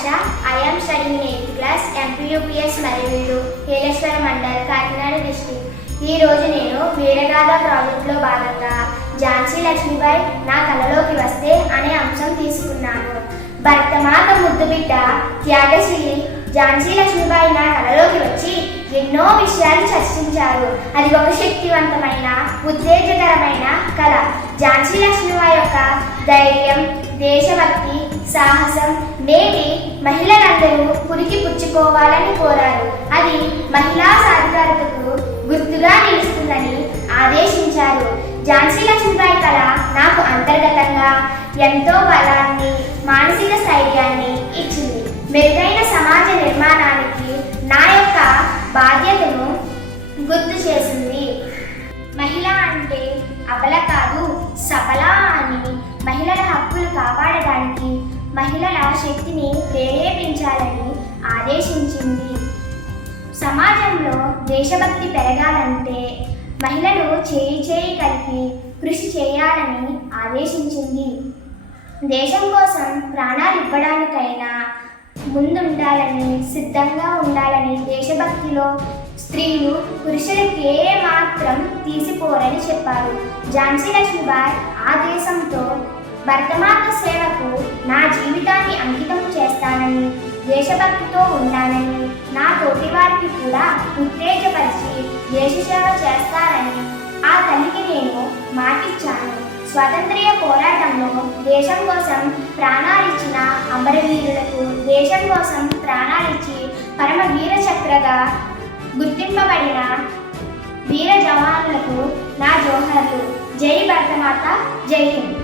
Asha. I am studying in 8th class MPUPS Mariveedu, Heleshwara Mandal, Kakinada district. ఈ రోజు నేను వీరగాథ ప్రాజెక్టులో భాగంగా ఝాన్సీ లక్ష్మీబాయి నా కలలోకి వస్తే అనే అంశం తీసుకున్నాను. భరతమాత ముద్దుబిడ్డ త్యాగశీలి ఝాన్సీ లక్ష్మీబాయి నా కలలోకి వచ్చి ఎన్నో విషయాలు చర్చించారు. అది ఒక శక్తివంతమైన ఉత్తేజకరమైన కళ. ఝాన్సీ లక్ష్మీబాయి యొక్క ధైర్యం, దేశభక్తి, సాహసం నేటి మహిళలందరూ పురికి పుచ్చుకోవాలని కోరారు. అది మహిళా సాధికారతకు గుర్తుగా నిలుస్తుందని ఆదేశించారు. ఝాన్సీ లక్ష్మీబాయి కళ నాకు అంతర్గతంగా ఎంతో బలాన్ని, మానసిక స్థైర్యాన్ని ఇచ్చింది. మెరుగైన సమాజ నిర్మాణానికి నా యొక్క బాధ్యతను గుర్తు చేసింది. మహిళ అంటే అబల కాదు, సబల అని మహిళల హక్కులు కాపాడడానికి, మహిళల శక్తిని ప్రేరేపించాలని ఆదేశించింది. సమాజంలో దేశభక్తి పెరగాలంటే మహిళలు చేయి కలిపి కృషి చేయాలని ఆదేశించింది. దేశం కోసం ప్రాణాలు ఇవ్వడానికైనా ముందుండాలని, సిద్ధంగా ఉండాలని, దేశభక్తిలో స్త్రీలు పురుషులకి ఏ మాత్రం తీసిపోరని చెప్పారు. ఝాన్సీ లక్ష్మీబాయి ఆ దేశంతో భరతమాత సేవకు నా జీవితాన్ని అంకితం చేస్తానని, దేశభక్తితో ఉండాలని, నా తోటి వారికి కూడా ఉత్తేజపరిచి దేశ సేవ చేస్తారని ఆ తల్లికి నేను మాటిచ్చాను. స్వాతంత్ర్య పోరాటంలో దేశం కోసం ప్రాణాలిచ్చిన అమరవీరులకు, దేశం కోసం ప్రాణాలిచ్చి పరమ వీర చక్రగా గుర్తింపబడిన వీర జవాన్లకు నా జోహార్లు. జై భరతమాత, జై హింద్.